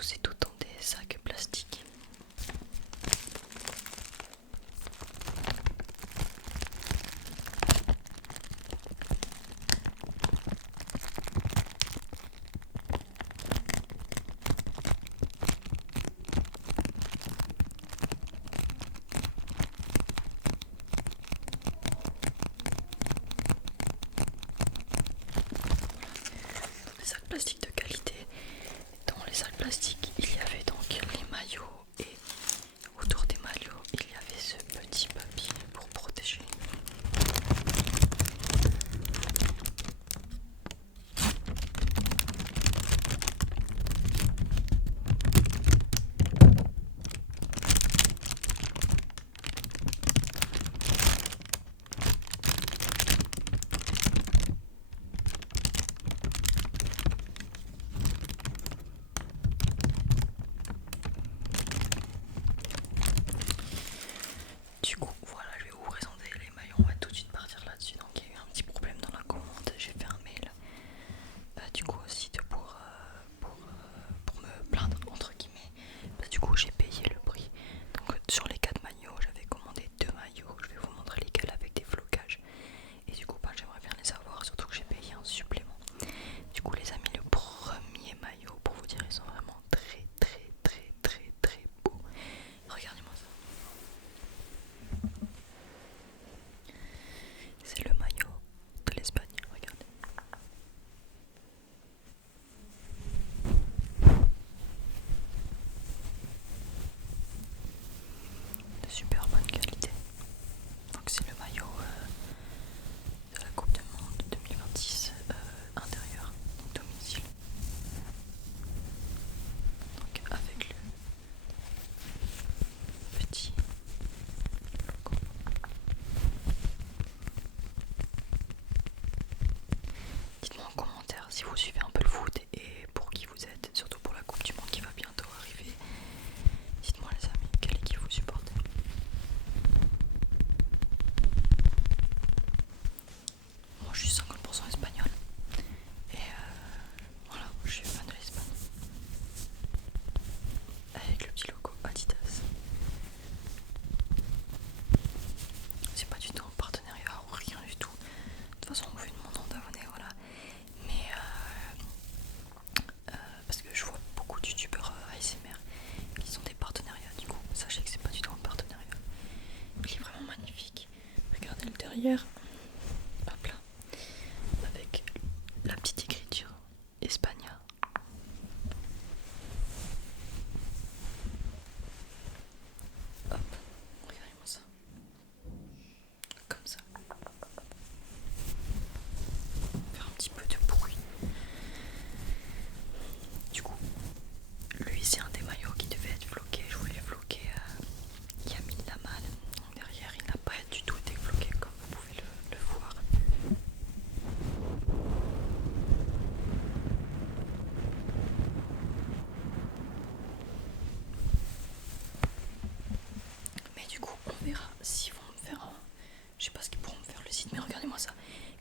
tous et toutes dans des sacs plastiques. Des sacs plastiques de qualité. Dans les sacs plastiques, il y avait donc les maillots et autour des maillots, il y avait ce petit papier pour protéger. Du coup, voilà, je vais vous présenter les maillots. On va tout de suite partir là-dessus. Donc, il y a eu un petit problème dans la commande. J'ai fait un mail du coup au site pour me plaindre, entre guillemets. Parce que du coup, j'ai payé le prix. Donc, sur les 4 maillots, j'avais commandé 2 maillots. Je vais vous montrer lesquels avec des flocages. Et du coup, j'aimerais bien les avoir. Surtout que j'ai payé un supplément. Du coup, les amis, le premier maillot, pour vous dire, ils sont vraiment très, très, très, très, très beaux. Regardez-moi ça. C'est le maillot de l'Espagne, regardez. De super bonne qualité. Donc c'est le maillot de la Coupe du Monde 2026 intérieur, donc domicile. Donc avec le petit logo. Dites-moi en commentaire si vous suivez un peu le foot et pour qui vous êtes, surtout pour la Coupe du Monde qui va bientôt arriver. Dites-moi les amis, quelle équipe vous supportez. Moi je suis 50% espagnol et voilà, je suis fan de l'Espagne. Avec le petit logo Adidas. C'est pas du tout un partenariat ou rien du tout. De toute façon, vu mon nombre d'abonnés, voilà. Mais parce que je vois beaucoup de youtubeurs ASMR qui sont des partenariats. Du coup, sachez que c'est pas du tout un partenariat. Il est vraiment magnifique. Regardez le derrière. Hop là. Avec la petite écriture Espagna. Hop, regardez-moi ça. Comme ça. Faire un petit peu de bruit. Du coup, lui c'est un des maillots qui devait être floqué. Je voulais floquer Yamin Lamal. Derrière, il n'a pas du tout été floqué comme vous pouvez le voir. Mais du coup, on verra s'ils vont me faire un... Je sais pas ce qu'ils pourront me faire le site, mais regardez-moi ça.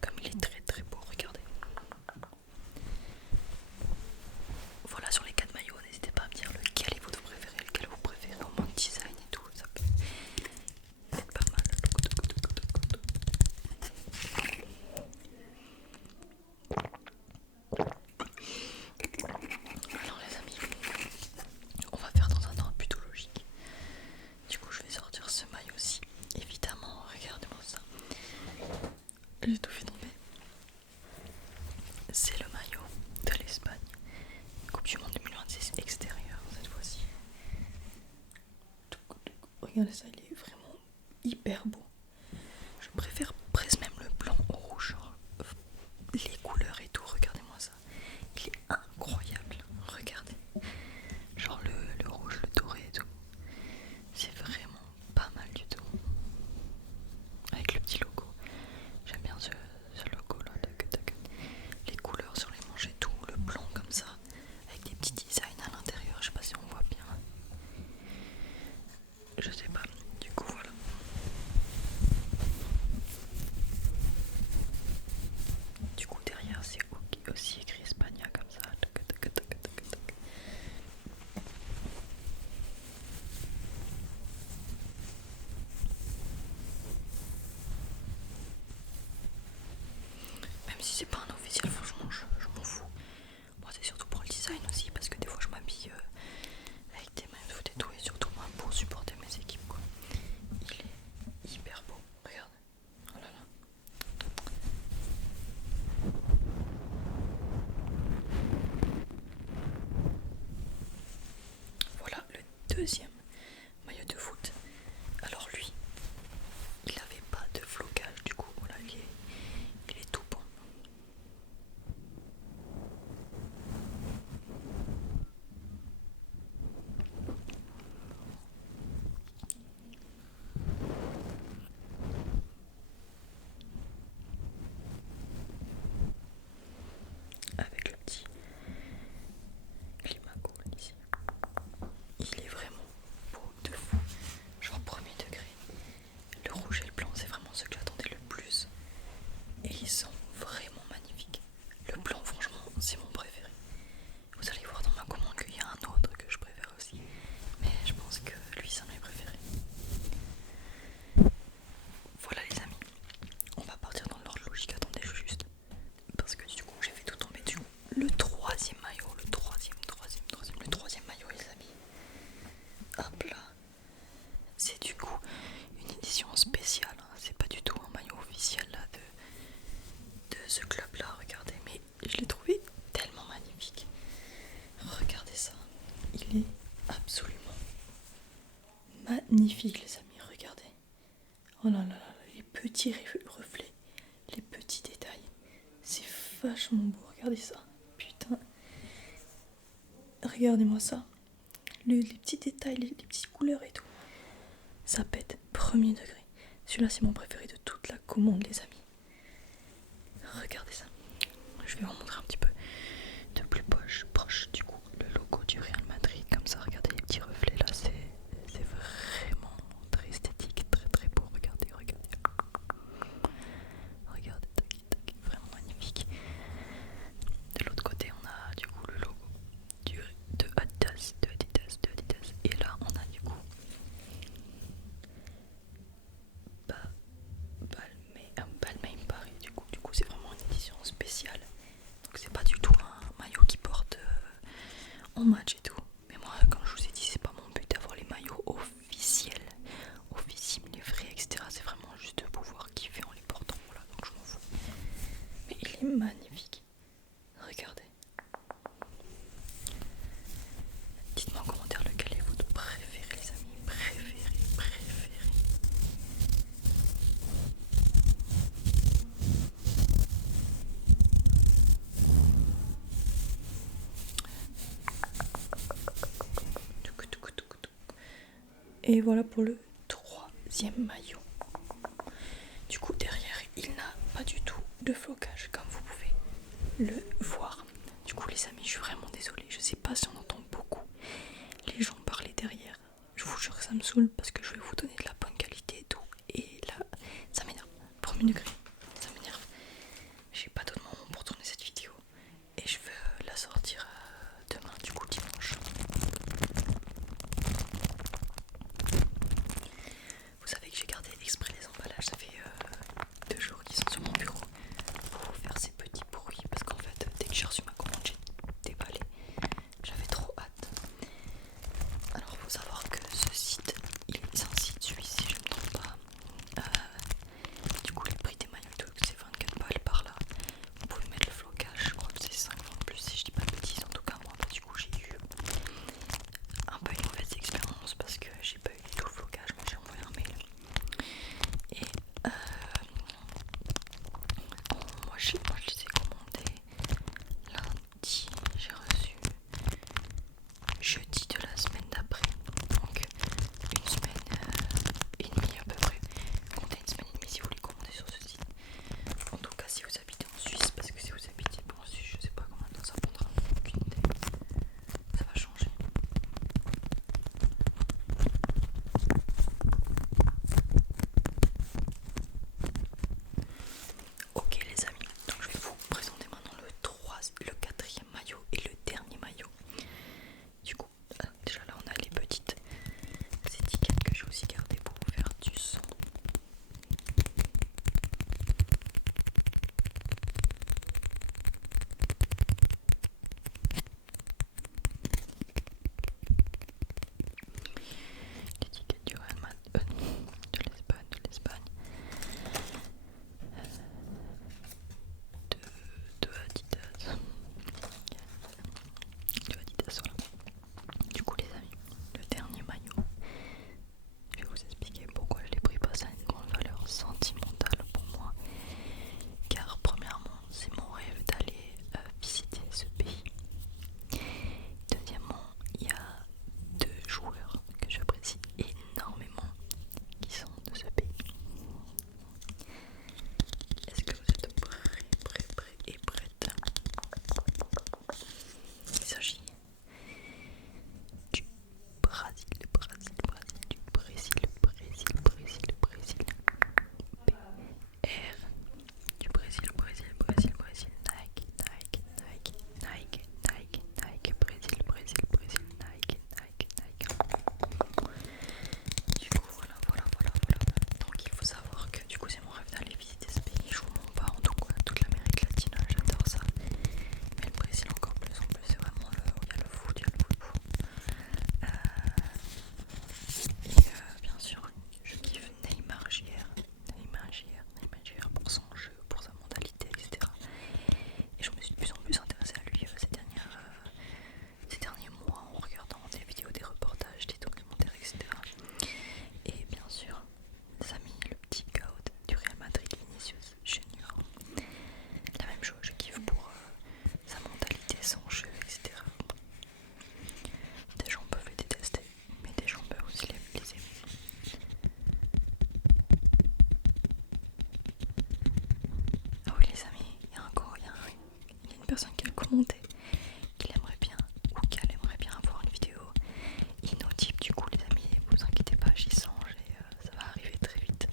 Comme il est très très beau, regardez. Voilà, sur les 4 maillots, n'hésitez pas à me dire lequel est votre préféré, lequel vous préférez au moins design et tout. Ça peut être pas mal. Alors les amis, on va faire dans un ordre plutôt logique. Du coup, je vais sortir ce maillot-ci. Évidemment, regardez-moi ça. J'ai tout fait tomber. C'est le maillot de l'Espagne. Coupe du Monde 2026 extérieur cette fois-ci. Regardez ça, il est vraiment hyper beau. Je préfère presque même le blanc au rouge. Genre, les couleurs et tout, regardez-moi ça. Il est incroyable. Regardez. Genre le rouge, le doré et tout. C'est vraiment pas mal du tout. Avec le petit logo. J'aime bien ce logo là. Les couleurs sur les manches et tout. Le blanc comme ça. Avec des petits designs à l'intérieur. Je sais pas si on voit bien. Je sais pas. Du coup voilà. deuxième maillot de foot. Alors lui, il avait pas de flocage, du coup voilà, il est tout bon. Avec le petit climaco ici. Il est vraiment beau de fou, genre premier degré. Le rouge et le blanc, c'est vraiment ce que j'attendais le plus. Et ils sont vraiment magnifiques. Le blanc, franchement, c'est mon préféré. Vous allez voir dans ma commande qu'il y a un autre que je préfère aussi. Mais je pense que lui, c'est un de mes préférés. Voilà les amis, on va partir dans l'ordre logique. Attendez juste, parce que du coup j'ai fait tout tomber. Du coup, le troisième maillot, le troisième maillot les amis. Hop là. C'est du coup une édition spéciale, hein. C'est pas du tout un maillot officiel là de ce club là, regardez. Mais je l'ai trouvé tellement magnifique. Regardez ça, il est absolument magnifique les amis, regardez. Oh là là là, les petits reflets, les petits détails, c'est vachement beau, regardez ça, putain. Regardez-moi ça, les petits détails, les petites couleurs et tout, ça pète, premier degré. Celui-là c'est mon préféré de toute la commande les amis. Regardez ça, je vais vous montrer un petit peu de plus proche du coup le logo du Real Madrid, comme ça, regardez les petits reflets là, c'est vraiment très esthétique, très beau, regardez. Regardez, tac, vraiment magnifique. De l'autre côté, on a du coup le logo de Adidas. Et là, on a du coup Balmain Paris. Du coup, c'est vraiment une édition spéciale. Donc, c'est pas du tout un maillot qui porte en match et tout. Mais moi, comme je vous ai dit, c'est pas mon but d'avoir les maillots officiels, officiels, les vrais, etc. C'est vraiment juste de pouvoir kiffer en les portant. Voilà, donc je m'en fous. Mais il est magnifique. Regardez. Dites-moi en commentaire lequel est votre préféré les amis. Préféré. Et voilà pour le troisième maillot. Du coup derrière il n'a pas du tout de flocage comme vous pouvez le voir. Du coup les amis, je suis vraiment désolée, je sais pas si on entend beaucoup les gens parler derrière. Je vous jure que ça me saoule parce que je vais vous donner de la bonne qualité et tout. Et là ça m'énerve, premier degré, ça m'énerve. J'ai pas d'autre moment pour tourner cette vidéo et je veux la sortir demain, du coup dimanche. Vous savez que j'ai gardé exprès les emballages, ça fait 2 jours qu'ils sont sur mon bureau pour faire ces petits bruits parce qu'en fait dès que j'ai reçu ma commande j'ai déballé, j'avais trop hâte. Alors faut savoir que ce site, c'est un site suisse si je ne me trompe pas. Du coup le prix des maillots c'est 24 balles par là. Vous pouvez mettre le flocage, je crois que c'est 5 fois en plus si je dis pas de bêtises. En tout cas moi du coup j'ai eu un peu une mauvaise expérience parce que j'ai pas eu du tout le flocage, mais j'ai envoyé un mail. Et moi je les ai commandés lundi, j'ai reçu jeudi de la semaine d'après, donc une semaine et demie à peu près. Comptez une semaine et demie si vous les commandez sur ce site. En tout cas si vous habitez en Suisse, parce que si vous habitez pas en Suisse je sais pas combien de temps ça prendra, aucune idée, ça va changer. Ok les amis, donc je vais vous présenter maintenant le quatrième maillot et le dernier maillot. Du coup, commenté qu'il aimerait bien ou qu'elle aimerait bien avoir une vidéo inaudible. Du coup les amis, vous inquiétez pas, j'y songe et ça va arriver très vite.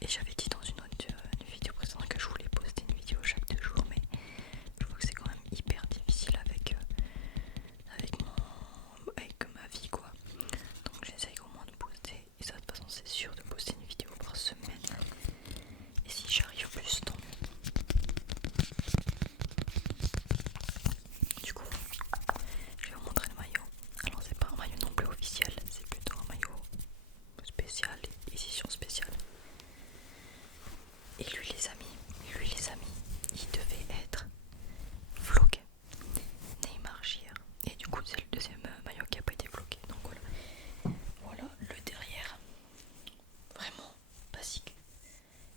Et j'avais dit dans une autre une vidéo précédente que je voulais poster une vidéo chaque 2 jours, mais je vois que c'est quand même hyper difficile avec ma vie quoi. Donc j'essaye au moins de poster, et ça de toute façon c'est sûr de poster une vidéo par semaine. Et si j'arrive plus, tant mieux. Du coup, je vais vous montrer le maillot. Alors c'est pas un maillot non plus officiel, c'est plutôt un maillot spécial, édition spéciale. Et lui les amis, il devait être floqué. Neymar Jr. Et du coup c'est le deuxième maillot qui a pas été floqué. Donc voilà. Voilà le derrière. Vraiment basique.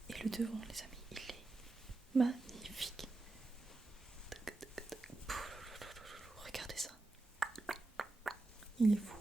Et le devant les amis, il est magnifique. Regardez ça. Il est fou.